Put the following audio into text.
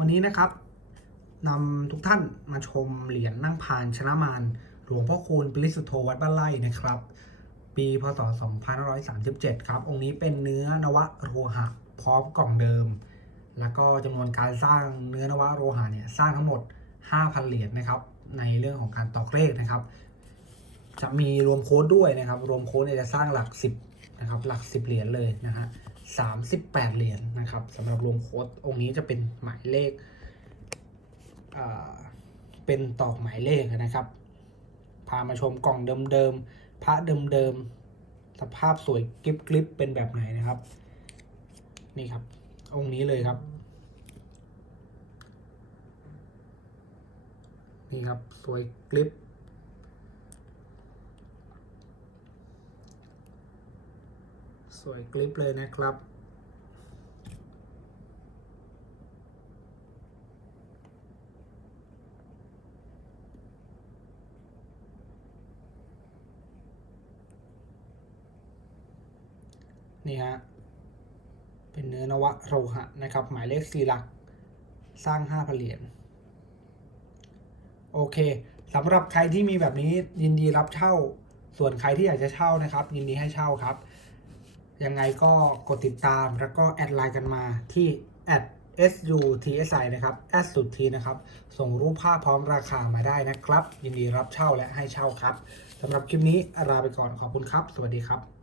วันนี้นะครับนำทุกท่านมาชมเหรียญนั่งพานชนะมารหลวงพ่อคูณปริสุทโธวัดบ้านไร่นะครับ ปีพศ 2537 ครับองค์นี้เป็นเนื้อนวะโลหะพร้อมกล่องเดิม แล้วก็จำนวนการสร้างเนื้อนวะโลหะเนี่ยสร้างทั้งหมด 5,000 เหรียญนะครับ ในเรื่องของการตอกเลขนะครับ จะมีรวมโค้ดด้วยนะครับ รวมโค้ดเนี่ยจะสร้างหลัก 10นะครับหลัก 10 เหรียญเลยนะฮะ 38 เหรียญนะครับสำหรับรวมโค้ดองค์นี้จะเป็นหมายเลขเป็นตอกหมายเลขนะครับ พามาชมกล่องเดิมๆพระเดิมๆสภาพสวยกริบกริบเป็นแบบไหนนะครับ นี่ครับ องค์นี้เลยครับ นี่ครับสวยกริบ สวยกริบเลยนะครับ นี่ฮะ เป็นเนื้อนวะโลหะนะครับ หมายเลขสี่หลักสร้างห้าพันเหรียญโอเคสำหรับใครที่มีแบบนี้ยินดีรับเช่า ส่วนใครที่อยากจะเช่านะครับ ยินดีให้เช่าครับ ยังไงก็กดติดตามแล้วก็แอดไลน์กันมาที่ @suTSI นะครับ s สุดทีนะครับ ส่งรูปภาพพร้อมราคามาได้นะครับ ยินดีรับเช่าและให้เช่าครับสำหรับคลิปนี้ลาไปก่อนขอบคุณครับ สวัสดีครับ